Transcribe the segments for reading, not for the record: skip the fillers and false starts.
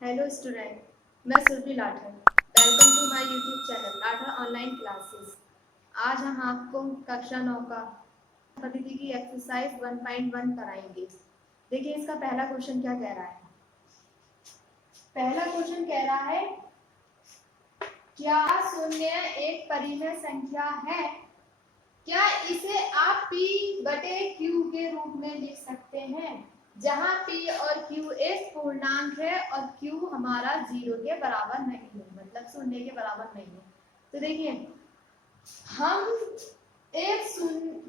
Hello student, मैं Surbhi Lather. Welcome to my YouTube channel Lather online classes. आज हम आपको कक्षा 9 का गतिविधि की एक्सरसाइज 1.1 कराएंगे। देखिए इसका पहला क्वेश्चन क्या कह रहा है। पहला क्वेश्चन कह रहा है, क्या शून्य एक परिमेय संख्या है? क्या इसे आप p बटे q के रूप में लिख सकते हैं, जहां p और q एक पूर्णांक है और q हमारा 0 के बराबर नहीं है, मतलब शून्य के बराबर नहीं है। तो देखिए हम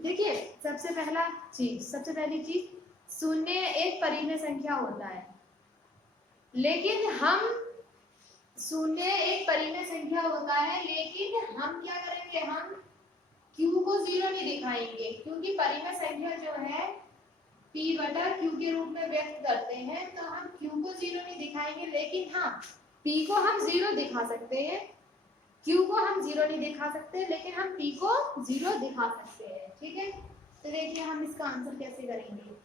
देखिए सबसे पहली चीज शून्य एक परिमेय संख्या होता है, लेकिन हम शून्य एक परिमेय संख्या होता है, लेकिन हम क्या करेंगे, हम q को 0 नहीं दिखाएंगे, क्योंकि परिमेय संख्या जो है p बटा q के रूप में व्यक्त करते हैं, तो हम q को 0 नहीं दिखाएंगे, लेकिन हाँ p को हम 0 दिखा सकते हैं। q को हम 0 नहीं दिखा सकते, लेकिन हम p को 0 दिखा सकते हैं। ठीक है, तो देखिए हम इसका आंसर कैसे करेंगे।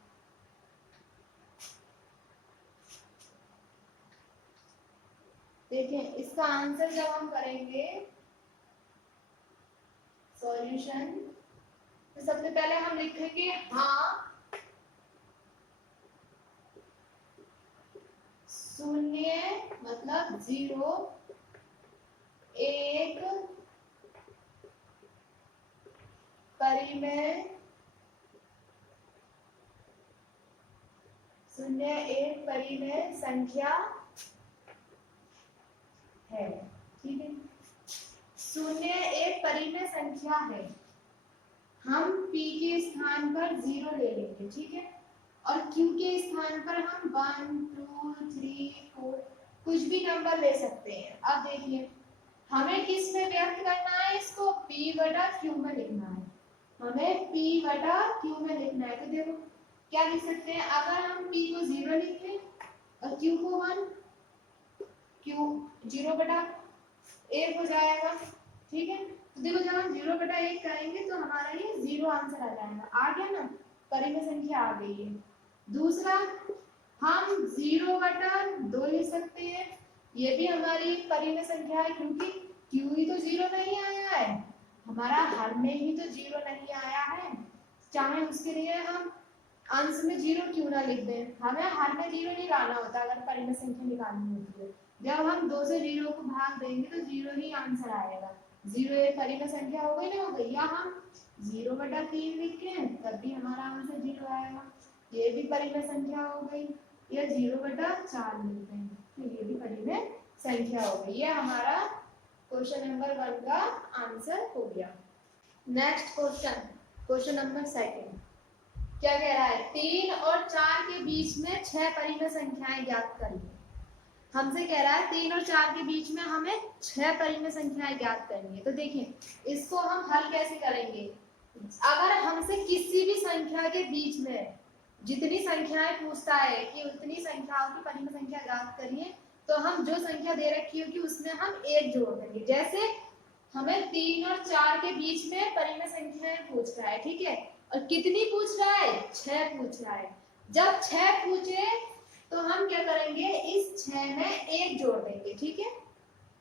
देखिए इसका आंसर जब हम करेंगे सॉल्यूशन, तो सबसे पहले हम लिखेंगे हाँ शून्य मतलब 0 एक परिमेय संख्या है। ठीक है, शून्य एक परिमेय संख्या है। हम p के स्थान पर 0 ले लेंगे, ठीक है, और q के स्थान पर हम 1 2 3 4 कुछ भी नंबर ले सकते हैं। अब देखिए हमें किस में व्यक्त करना है, इसको p बटा q में लिखना है। हमें p बटा q में लिखना है, तो देखो क्या लिख सकते हैं, अगर हम p को 0 लिखें और q को 1, q 0 बटा 1 हो जाएगा। ठीक है, तो देखो जब हम 0 बटा 1 करेंगे तो हमारा ये 0 आंसर आ जाएगा। आ गया ना, परिमेय संख्या आ गई है। दूसरा हम 0 बटा 2 लिख सकते हैं, ये भी हमारी परिमेय संख्या है, क्योंकि q ही तो 0 नहीं आया है, हमारा हर में ही तो 0 नहीं आया है, चाहे उसके लिए हम अंश में 0 क्यों ना लिख दें, हमें हर में 0 नहीं लाना होता अगर परिमेय संख्या निकालनी होती है। जब हम 2 से 0 को भाग देंगे तो 0 ही आंसर आएगा। 0 एक परिमेय संख्या हो गई ना, हो गई। या हम 0 बटा 3 लिखें तब भी हमारा आंसर 0 आएगा, ये भी परिमेय संख्या हो गई। या 0 बटा 4 लिखते हैं तो ये भी परिमेय संख्या हो गई। ये हमारा क्वेश्चन नंबर 1 का आंसर हो गया। नेक्स्ट क्वेश्चन नंबर 2 क्या कह रहा है, 3 और 4 के बीच में 6 परिमेय संख्याएं ज्ञात करिए। हमसे कह रहा है 3 और 4 के बीच में हमें 6 परिमेय संख्याएं ज्ञात करनी है। तो देखिए इसको हम हल कैसे करेंगे, अगर हमसे किसी भी संख्या के बीच में जितनी संख्याएं पूछता है कि उतनी संख्याओं की परिमेय संख्या ज्ञात करिए, तो हम जो संख्या दे रखी होगी उसमें हम 1 जोड़ देंगे। जैसे हमें 3 और 4 के बीच में परिमेय संख्याएं पूछ रहा है, ठीक है, और कितनी पूछ रहा है, 6 पूछ रहा है। जब 6 पूछे तो हम क्या करेंगे, इस 6 में 1 जोड़ देंगे। ठीक है,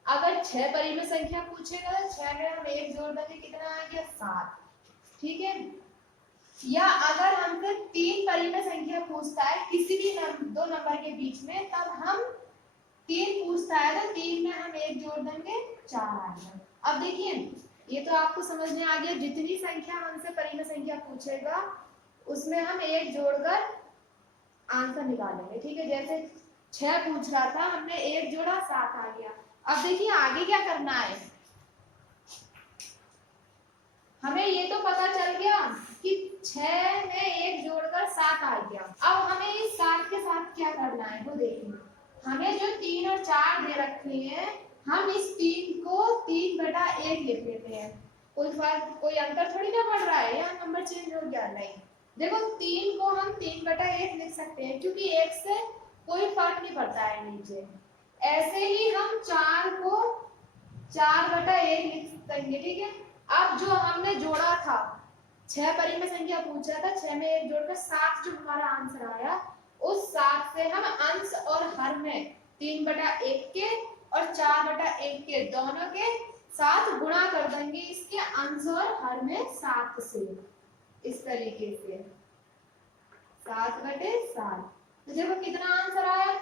अगर 6 परिमेय संख्या पूछेगा तो 6 में हम 1 जोड़ देंगे, कितना आ गया, 7। ठीक है, या अगर हमसे 3 परिमेय संख्या पूछता है किसी भी दो नंबर के बीच में, तब हम 3 पूछता है तो 3 में हम 1 जोड़ देंगे, 4 आएगा। अब देखिए ये तो आपको समझ में आ गया, जितनी संख्या हमसे परिमेय संख्या पूछेगा उसमें हम 1 जोड़कर आंसर निकालेंगे। ठीक है, जैसे 6 पूछ रहा था, हमने 1 जोड़ा, 7 आ गया। अब देखिए आगे क्या करना है, हमें ये तो पता चल गया कि 6 में 1 जोड़कर 7 आ गया। अब हमें इस 7 के साथ क्या करना है वो देखिए, हमें जो 3 और 4 दे रखे हैं, हम इस 3 को 3 बटा 1 लिख लेते हैं। कोई अंतर थोड़ी ना बढ़ रहा है, यहाँ नंबर चेंज हो गया, नहीं। देखो 3 को हम 3 बटा 1 लिख सकते हैं, क्योंकि 1 से कोई फर्क नहीं पड़ता है नीचे। ऐसे ही हम 4 को 4 बटा 1 लिख देंगे। ठीक है, अब जो हमने जोड़ा था, 6 परिमेय संख्या पूछा था, 6 में 1 जोड़कर 7 जो हमारा आंसर आया, उस 7 से हम अंश और हर में 3/1 के और 4/1 के दोनों के साथ गुणा कर देंगे इसके अंश और हर में 7 से, इस तरीके से 7/7। तो देखो कितना आंसर आया,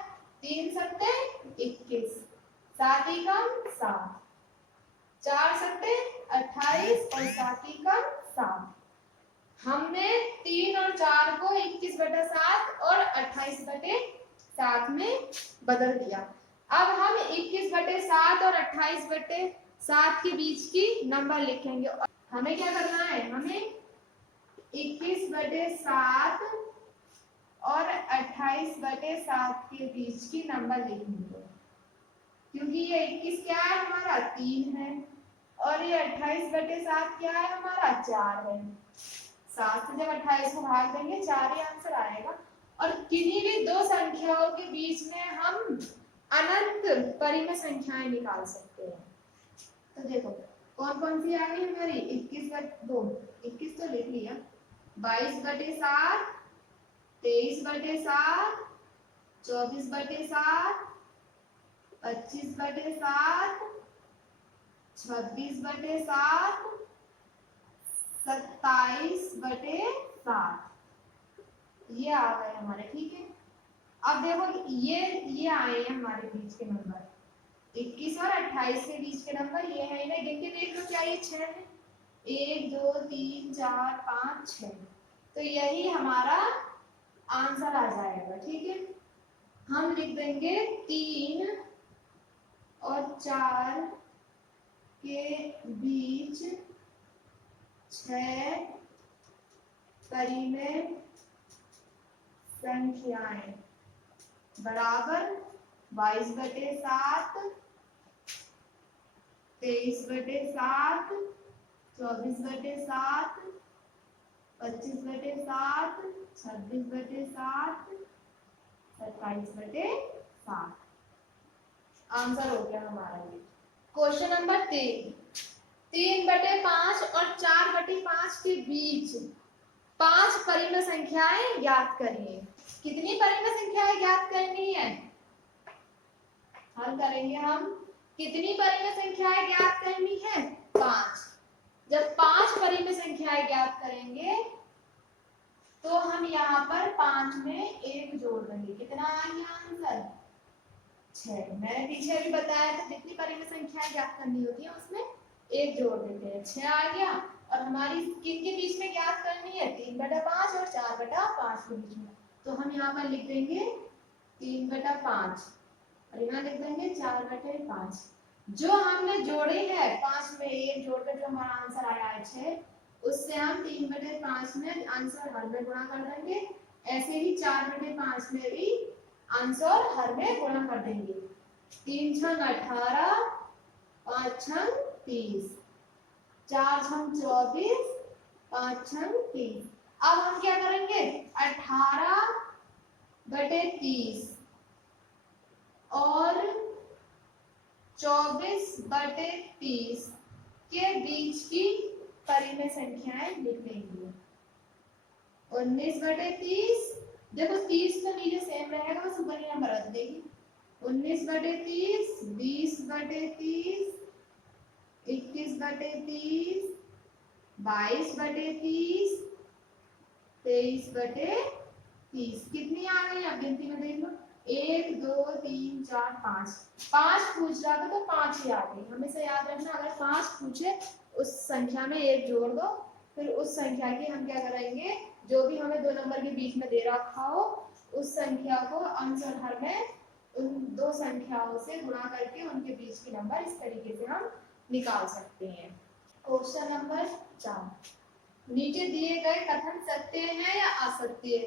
3 सत्ते 21, 7 ही कम 7, 4 सत्ते 28 और 7 ही कम 7। हमने 3 और 4 को 21/7 और 28/7 में बदल दिया। अब हम 21/7 और 28/7 के बीच की नंबर लिखेंगे। हमें क्या करना है, हमें 21/7 और 28/7 के बीच की नंबर लिखनी है, क्योंकि ये 21 क्या है हमारा 3 है और ये 28/7 क्या है हमारा 4 है। 7 से जब 28 को भाग देंगे 4 ही आंसर आएगा। और किन्हीं भी दो संख्याओं के बीच में हम अनंत परिमेय संख्याएं निकाल सकते हैं। तो देखो कौन कौन सी आ गई हमारी, 21 तो लिख लिया, 22/7, 23/7, 24/7, 25/7, 26/7, 27/7, ये आ गए हमारे, ठीक है। अब देखो ये आए हैं हमारे बीच के नंबर, 21 और 28 के बीच के नंबर ये है, इन्हें गिन के देख लो, क्या ये 6 है, 1 2 3 4 5 6, तो यही हमारा आंसर आ जाएगा, ठीक है। हम लिख देंगे 3 और 4 के बीच 6 परिमेय संख्याएं बराबर 22/7, 23/7, 24/7, 25/7, 26/7, 27/7। आंसर हो गया हमारा ये। क्वेश्चन नंबर 3/5 और 4/5 के बीच 5 परिमेय संख्याएं ज्ञात करिए। कितनी परिमेय संख्याएं ज्ञात करनी है, हल करेंगे हम। कितनी परिमेय संख्याएं ज्ञात करनी है, 5। जब 5 परिमेय संख्याएं ज्ञात करेंगे तो हम यहाँ पर 5 में 1 जोड़ देंगे, कितना आ गया आंसर 6। मैंने पीछे भी बताया था जितनी परिमेय संख्याएं ज्ञात करनी होती है उसमें 1 जोड़ देते हैं, 6 आ गया। और हमारी किन के बीच में ज्ञात करनी है, 3/5 और 4/5 के बीच में। तो हम यहाँ पर लिख देंगे 3/5 और यहाँ लिख देंगे 4/5। जो हमने जोड़े है 5 में 1 जोड़कर जो हमारा आंसर आया है 6, उससे हम 3/5 में आंसर हर में गुणा कर देंगे। ऐसे ही 4/5 में भी आंसर हर में गुणा कर देंगे। 3 छंग 18, 5 छंग 30, 4 छंग 24, 5 छंग 30। अब हम क्या करेंगे, 18/30 और 24/30 के बीच की परिमेय संख्याएं लिख लेंगे। 19/30, देखो 30 तो नीचे सेम रहेगा, बस ऊपर ही नंबर बदल देगी। 19/30, 20/30, 21/30, 22/30, 23/30। कितनी आ गई, अब गिनती में देख लो, 1 2 3 4 5। 5 पूछ रहा था तो 5 ही आ गई। हमेशा याद रखना, अगर 5 पूछे उस संख्या में 1 जोड़ दो, फिर उस संख्या की हम क्या करेंगे, जो भी हमें 2 नंबर के बीच में दे रखा हो उस संख्या को अंश और हर में उन 2 संख्याओं से गुणा करके उनके बीच की नंबर इस तरीके से हम निकाल सकते हैं। क्वेश्चन नंबर 4, नीचे दिए गए कथन सत्य है या असत्य,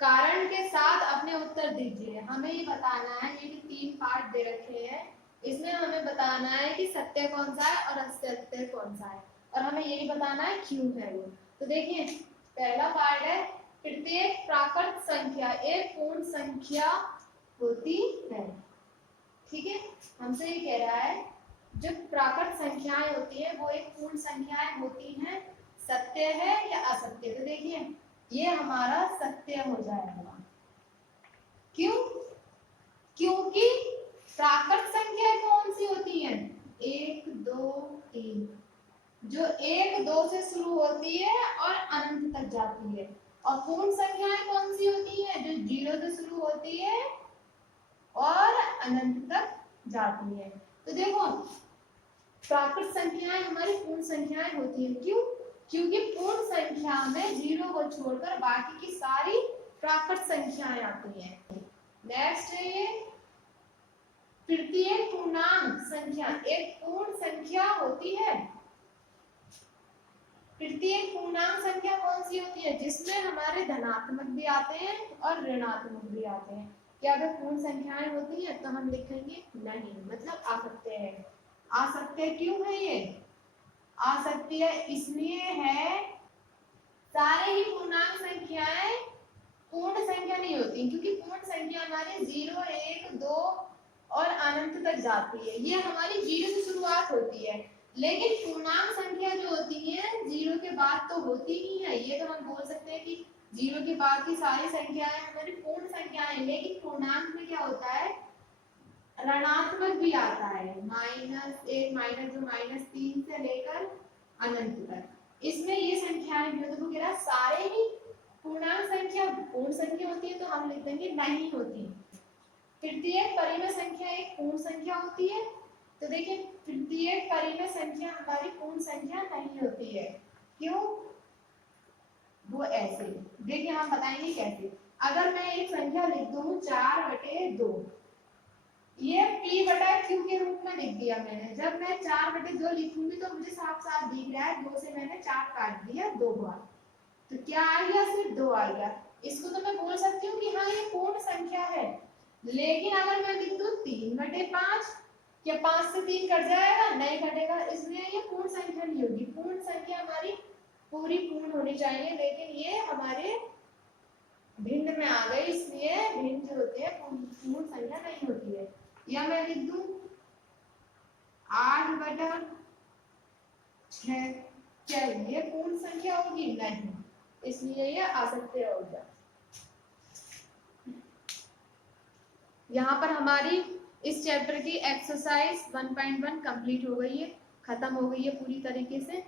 कारण के साथ अपने उत्तर दीजिए। हमें ये बताना है, ये 3 पार्ट दे रखे हैं, इसमें हमें बताना है कि सत्य कौन सा है और असत्य कौन सा है, और हमें ये भी बताना है क्यों है वो। तो देखिए पहला पार्ट है, प्रत्येक प्राकृत संख्या एक पूर्ण संख्या होती है। ठीक है, हमसे ये कह रहा है जो प्राकृत संख्याएं होती है वो एक पूर्ण संख्याएं होती हैं, सत्य है या असत्य। तो देखिए ये हमारा सत्य हो जाएगा। क्यों? क्योंकि जो 1 2 से शुरू होती है और अनंत तक जाती है। और पूर्ण संख्याएं कौन सी होती है? जो 0 से शुरू होती है और अनंत तक जाती है। तो देखो प्राकृत संख्याएं हमारी पूर्ण संख्याएं होती है। क्यों? क्योंकि पूर्ण संख्या में 0 को छोड़कर बाकी की सारी प्राकृत संख्याएं आती हैं। नेक्स्ट है ये तृतीय पूर्णांक संख्या। एक पूर्ण संख्या होती है। तृतीय पूर्णांक संख्या कौन सी होती है? जिसमें हमारे धनात्मक भी आते हैं और ऋणात्मक भी आते हैं। क्या वे पूर्ण संख्याएं होती है? तो हम लिखेंगे नहीं, मतलब आ सकते हैं। आ सकते क्यों है ये? आ सकती है इसलिए है सारे ही पूर्णांक संख्याएं पूर्ण संख्या नहीं होती, क्योंकि पूर्ण संख्या हमारे 0 1 2 और अनंत तक जाती है। ये हमारी 0 से शुरुआत होती है। लेकिन पूर्णांक संख्या जो होती है 0 के बाद तो होती ही है। ये तो हम बोल सकते हैं कि 0 के बाद की सारी संख्याएं हमारी पूर्ण संख्याएं। लेकिन पूर्णांक में क्या होता है? ऋणात्मक भी आता है। -1 माइनस 2 -3 से लेकर अनंत तक। इसमें ये संख्याएं जो तो वगैरह सारे ही पूर्णांक संख्या पूर्ण संख्या होती है, तो हम लिख देंगे नहीं होती। तृतीय परिमेय संख्या एक पूर्ण संख्या होती है। तो देखिए तृतीय परिमेय संख्या हमारी पूर्ण संख्या नहीं होती है। क्यों? वो ऐसे, देखिए हम बताएंगे कैसे। अगर मैं एक संख्या लिख दूं 4/2, ये p बटा q के रूप में लिख दिया मैंने। जब मैं 4/2 लिखूंगी तो मुझे साफ साफ दिख रहा है 2 से मैंने 4 काट दिया 2 बार, तो क्या आ गया? सिर्फ 2 आ गया। इसको तो मैं बोल सकती हूँ कि हाँ ये पूर्ण संख्या है। लेकिन अगर मैं लिख दूं 3/5, क्या 5 से 3 कट जाएगा? नहीं कटेगा, इसलिए ये पूर्ण संख्या नहीं होगी। पूर्ण संख्या हमारी पूरी पूर्ण होनी चाहिए, लेकिन ये हमारे भिन्न में आ गई, इसलिए भिन्न जो होते हैं पूर्ण संख्या नहीं होती है। या मैं लिख दूं 8/6, क्या ये पूर्ण संख्या होगी? नहीं, इसलिए ये असत्य हो गया। यहाँ पर हमारी इस चैप्टर की एक्सरसाइज 1.1 कंप्लीट हो गई है, खत्म हो गई है पूरी तरीके से।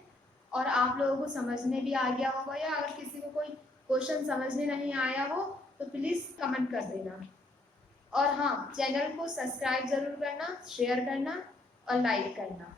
और आप लोगों को समझने भी आ गया होगा, या अगर किसी को कोई क्वेश्चन समझने नहीं आया हो तो प्लीज कमेंट कर देना। और हाँ, चैनल को सब्सक्राइब जरूर करना, शेयर करना और लाइक करना।